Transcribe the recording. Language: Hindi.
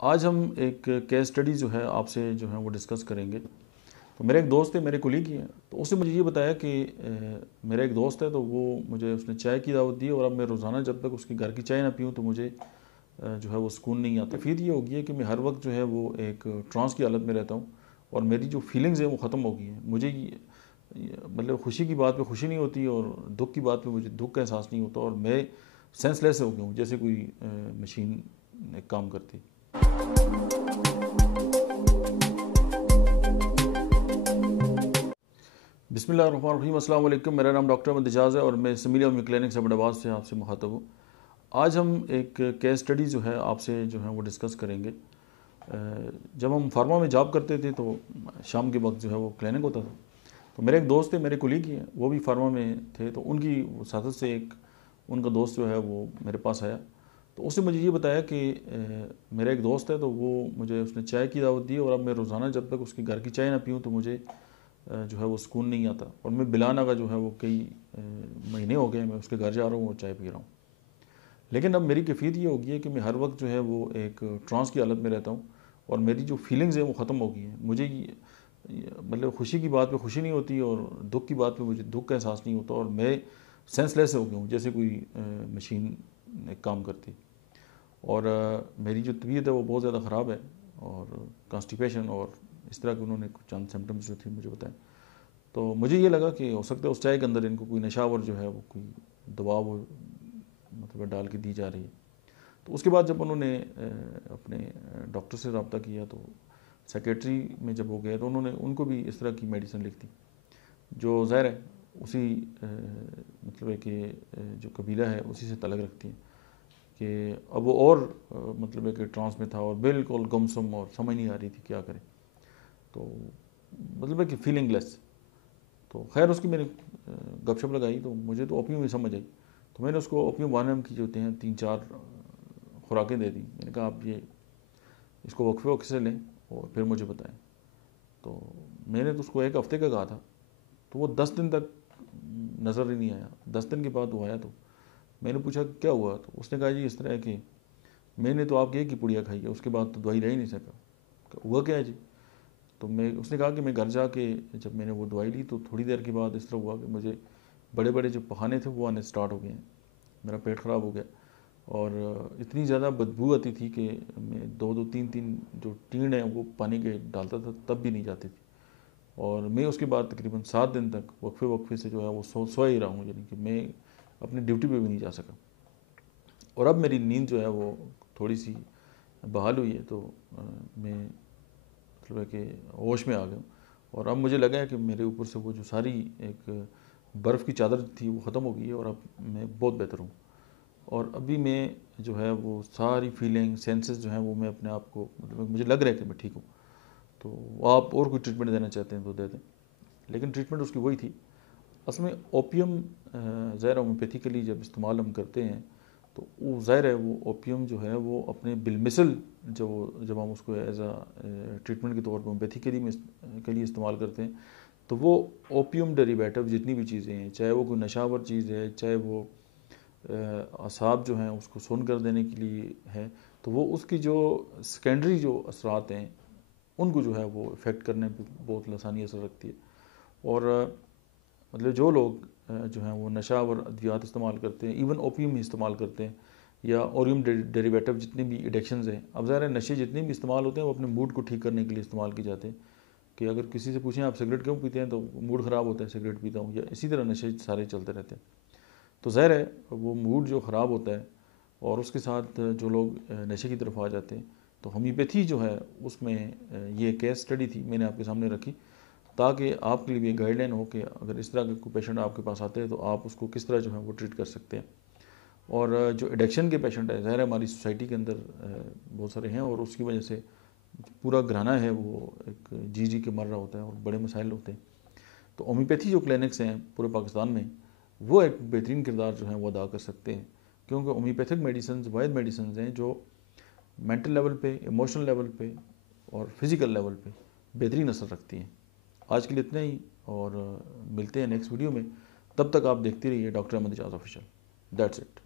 आज हम एक केस स्टडी जो है आपसे जो है वो डिस्कस करेंगे। तो मेरा एक दोस्त है, मेरे कोलीग ही हैं, तो उसने मुझे ये बताया कि मेरा एक दोस्त है, तो वो मुझे उसने चाय की दावत दी और अब मैं रोज़ाना जब तक उसके घर की चाय ना पीऊँ तो मुझे जो है वो सुकून नहीं आता। फिर ये हो गई है कि मैं हर वक्त जो है वो एक ट्रांस की हालत में रहता हूँ और मेरी जो फीलिंग्स हैं वो ख़त्म हो गई हैं। मुझे मतलब खुशी की बात पे खुशी नहीं होती और दुख की बात पे मुझे दुख का एहसास नहीं होता और मैं सेंसलेस हो गया हूँ, जैसे कोई मशीन एक काम करती। बिस्मिल्लाहिर्रहमानिर्रहीम, अस्सलाम वालेकुम। मेरा नाम डॉक्टर अहमद एजाज़ है और मैं सिमिलिया क्लिनिक से बड़ाबाद से आपसे मुखातब हूँ। आज हम एक केस स्टडी जो है आपसे जो है वो डिस्कस करेंगे। जब हम फार्मा में जॉब करते थे तो शाम के वक्त जो है वो क्लिनिक होता था। तो मेरे एक दोस्त थे, मेरे कोलीग ही हैं, वो भी फार्मा में थे, तो उनकी साथत से एक उनका दोस्त जो है वो मेरे पास आया। तो उसने मुझे ये बताया कि मेरा एक दोस्त है, तो वो मुझे उसने चाय की दावत दी और अब मैं रोज़ाना जब तक उसके घर की चाय ना पीऊँ तो मुझे जो है वो सुकून नहीं आता और मैं बिलाना का जो है वो कई महीने हो गए मैं उसके घर जा रहा हूँ और चाय पी रहा हूँ। लेकिन अब मेरी कैफियत ये हो गई है कि मैं हर वक्त जो है वो एक ट्रांस की हालत में रहता हूँ और मेरी जो फीलिंग्स हैं वो ख़त्म हो गई हैं। मुझे मतलब खुशी की बात पे खुशी नहीं होती और दुख की बात पे मुझे दुख का एहसास नहीं होता और मैं सेंसलेस हो गया हूँ, जैसे कोई मशीन एक काम करती। और मेरी जो तबीयत है वो बहुत ज़्यादा ख़राब है और कॉन्स्टिपेशन और इस तरह के उन्होंने कुछ चंद सिम्टम्स जो थे मुझे बताए। तो मुझे ये लगा कि हो सकता है उस चाय के अंदर इनको कोई नशावर जो है वो कोई दवा वो मतलब डाल के दी जा रही है। तो उसके बाद जब उन्होंने अपने डॉक्टर से रब्ता किया तो सेक्रेटरी में जब वो गए तो उन्होंने उनको भी इस तरह की मेडिसिन लिख दी, जो ज़ाहिर है उसी मतलब है कि जो कबीला है उसी से तलक रखती है कि अब वो और मतलब है कि ट्रांस में था और बिल्कुल गुमसुम और समझ नहीं आ रही थी क्या करे। तो मतलब है कि फीलिंगलेस। तो खैर उसकी मैंने गपशप लगाई तो मुझे तो ओपियम ही समझ आई। तो मैंने उसको ओपियम 1 mg की जो होते हैं 3-4 खुराकें दे दी। मैंने कहा आप ये इसको वक्फे वक्फे से लें और फिर मुझे बताएं। तो मैंने तो उसको 1 हफ्ते का कहा था, तो वो 10 दिन तक नज़र ही नहीं आया। 10 दिन के बाद वो आया तो मैंने पूछा क्या हुआ, तो उसने कहा जी इस तरह है कि मैंने तो आपकी एक ही पुड़िया खाई है, उसके बाद तो दवाई रह ही नहीं सका। हुआ क्या है जी? तो मैं उसने कहा कि मैं घर जाके जब मैंने वो दवाई ली तो थोड़ी देर के बाद इस तरह हुआ कि मुझे बड़े बड़े जो पखाने थे वो आने स्टार्ट हो गए हैं, मेरा पेट ख़राब हो गया और इतनी ज़्यादा बदबू आती थी कि मैं 2-2 3-3 जो टीन है वो पानी के डालता था तब भी नहीं जाती थी। और मैं उसके बाद तकरीबन 7 दिन तक वक्फे वक्फे से जो है वो सोया ही रहा हूँ, यानी कि मैं अपनी ड्यूटी पे भी नहीं जा सका। और अब मेरी नींद जो है वो थोड़ी सी बहाल हुई है, तो मैं मतलब है कि होश में आ गया हूँ और अब मुझे लगा है कि मेरे ऊपर से वो जो सारी एक बर्फ़ की चादर थी वो ख़त्म हो गई है और अब मैं बहुत बेहतर हूँ। और अभी मैं जो है वो सारी फीलिंग सेंसेस जो हैं वो मैं अपने आप को मतलब मुझे लग रहा है कि मैं ठीक हूँ। तो आप और कोई ट्रीटमेंट देना चाहते हैं तो दे दें, लेकिन ट्रीटमेंट उसकी वही थी। असल में ओपियम ज़ाहिर होम्योपैथिकली जब इस्तेमाल हम करते हैं तो वो ज़ाहिर है वो ओपियम जो है वो अपने बिलमिसल जो जब हम उसको एज आ ट्रीटमेंट के तौर पर होम्योपैथिकली में के लिए इस्तेमाल करते हैं तो वो ओपियम डेरिवेटिव जितनी भी चीज़ें हैं, चाहे वो कोई नशावर चीज़ है, चाहे वो असाब जो हैं उसको सुन कर देने के लिए है, तो वो उसकी जो सेकेंडरी जो असरात हैं उनको जो है वो इफ़ेक्ट करने पर बहुत लासानी असर रखती है। और मतलब जो लोग जो हैं वो नशा और अद्वियात इस्तेमाल करते हैं, इवन ओपियम ही इस्तेमाल करते हैं या ओरियम डेरिवेटिव जितने भी एडिक्शंस हैं, अब ज़ाहिर है नशे जितने भी इस्तेमाल होते हैं वो अपने मूड को ठीक करने के लिए इस्तेमाल किए जाते हैं। कि अगर किसी से पूछें आप सिगरेट क्यों पीते हैं तो मूड ख़राब होता है सिगरेट पीता हूँ, या इसी तरह नशे सारे चलते रहते हैं। तो ज़ाहिर है वो मूड जो ख़राब होता है और उसके साथ जो लोग नशे की तरफ आ जाते हैं, तो होम्योपैथी जो है उसमें ये केस स्टडी थी मैंने आपके सामने रखी ताकि आपके लिए भी गाइडलाइन हो कि अगर इस तरह के कोई पेशेंट आपके पास आते हैं तो आप उसको किस तरह जो है वो ट्रीट कर सकते हैं। और जो एडिक्शन के पेशेंट है, ज़ाहिर है हमारी सोसाइटी के अंदर बहुत सारे हैं और उसकी वजह से पूरा घराना है वो एक जी के मर रहा होता है और बड़े मसाइल होते हैं। तो होम्योपैथी जो क्लिनिक्स हैं पूरे पाकिस्तान में वो एक बेहतरीन किरदार जो है वो अदा कर सकते हैं, क्योंकि होम्योपैथिक मेडिसिन वाहिद मेडिसिन हैं जो मेंटल लेवल पे, इमोशनल लेवल पे और फिज़िकल लेवल पे बेहतरीन असर रखती हैं। आज के लिए इतना ही और मिलते हैं नेक्स्ट वीडियो में। तब तक आप देखते रहिए doctor Ahmad Ejaz official. That's it.